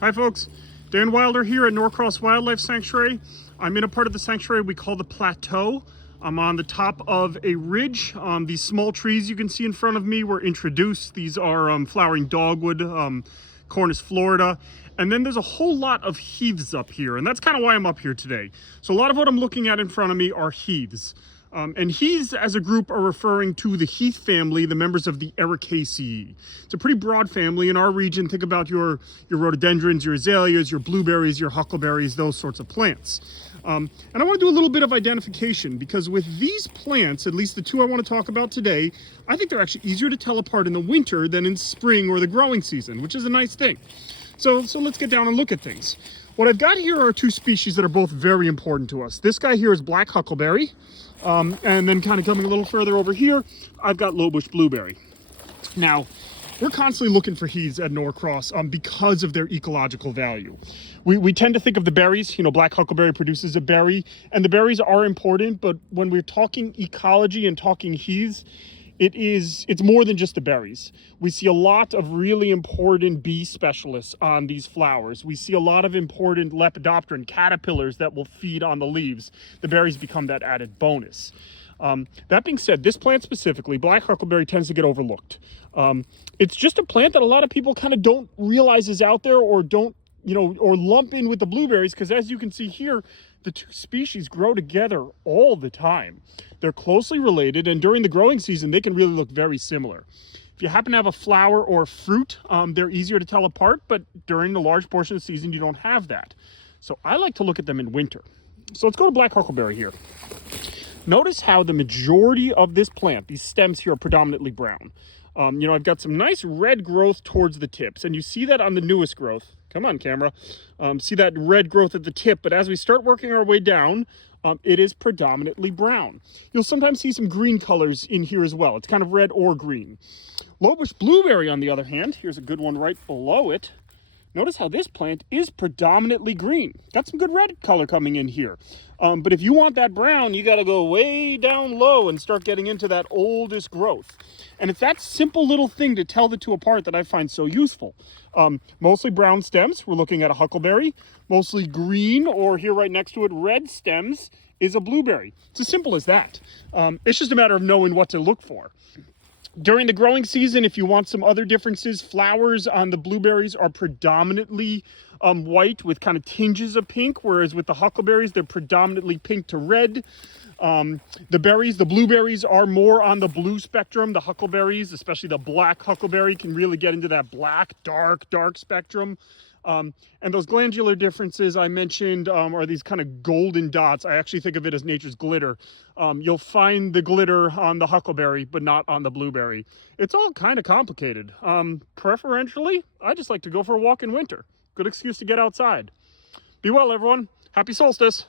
Hi folks, Dan Wilder here at Norcross Wildlife Sanctuary. I'm in a part of the sanctuary we call the Plateau. I'm on the top of a ridge. These small trees you can see in front of me were introduced. These are flowering dogwood, Cornus Florida. And then there's a whole lot of heaths up here, and that's kind of why I'm up here today. So a lot of what I'm looking at in front of me are heaths. And heaths as a group are referring to the heath family, the members of the Ericaceae. It's a pretty broad family in our region. Think about your rhododendrons, your azaleas, your blueberries, your huckleberries, those sorts of plants. And I want to do a little bit of identification because with these plants, at least the two I want to talk about today, I think they're actually easier to tell apart in the winter than in spring or the growing season, which is a nice thing. So let's get down and look at things. What I've got here are two species that are both very important to us. This guy here is black huckleberry. And then kind of coming a little further over here, I've got lowbush blueberry. Now, we're constantly looking for heaths at Norcross because of their ecological value. We tend to think of the berries, black huckleberry produces a berry, and the berries are important, but when we're talking ecology and talking heaths, it's more than just the berries. We see a lot of really important bee specialists on these flowers. We see a lot of important lepidopteran caterpillars that will feed on the leaves. The berries become that added bonus. That being said, this plant specifically, black huckleberry, tends to get overlooked. It's just a plant that a lot of people kind of don't realize is out there or don't, or lump in with the blueberries, because as you can see here, the two species grow together all the time. They're closely related, and during the growing season, they can really look very similar. If you happen to have a flower or fruit, they're easier to tell apart, but during the large portion of the season, you don't have that. So I like to look at them in winter. So let's go to black huckleberry here. Notice how the majority of this plant, these stems here, are predominantly brown. I've got some nice red growth towards the tips, and you see that on the newest growth. Come on, camera. See that red growth at the tip, but as we start working our way down, it is predominantly brown. You'll sometimes see some green colors in here as well. It's kind of red or green. Lowbush blueberry, on the other hand, here's a good one right below it. Notice how this plant is predominantly green. Got some good red color coming in here. But if you want that brown, you got to go way down low and start getting into that oldest growth. And it's that simple little thing to tell the two apart that I find so useful. Mostly brown stems, we're looking at a huckleberry. Mostly green, or here right next to it, red stems, is a blueberry. It's as simple as that. It's just a matter of knowing what to look for. During the growing season, if you want some other differences, flowers on the blueberries are predominantly white with kind of tinges of pink, whereas with the huckleberries, they're predominantly pink to red. The blueberries are more on the blue spectrum. The huckleberries, especially the black huckleberry, can really get into that black, dark spectrum. And those glandular differences I mentioned are these kind of golden dots. I actually think of it as nature's glitter. You'll find the glitter on the huckleberry, but not on the blueberry. It's all kind of complicated. Preferentially, I just like to go for a walk in winter. Good excuse to get outside. Be well, everyone. Happy solstice.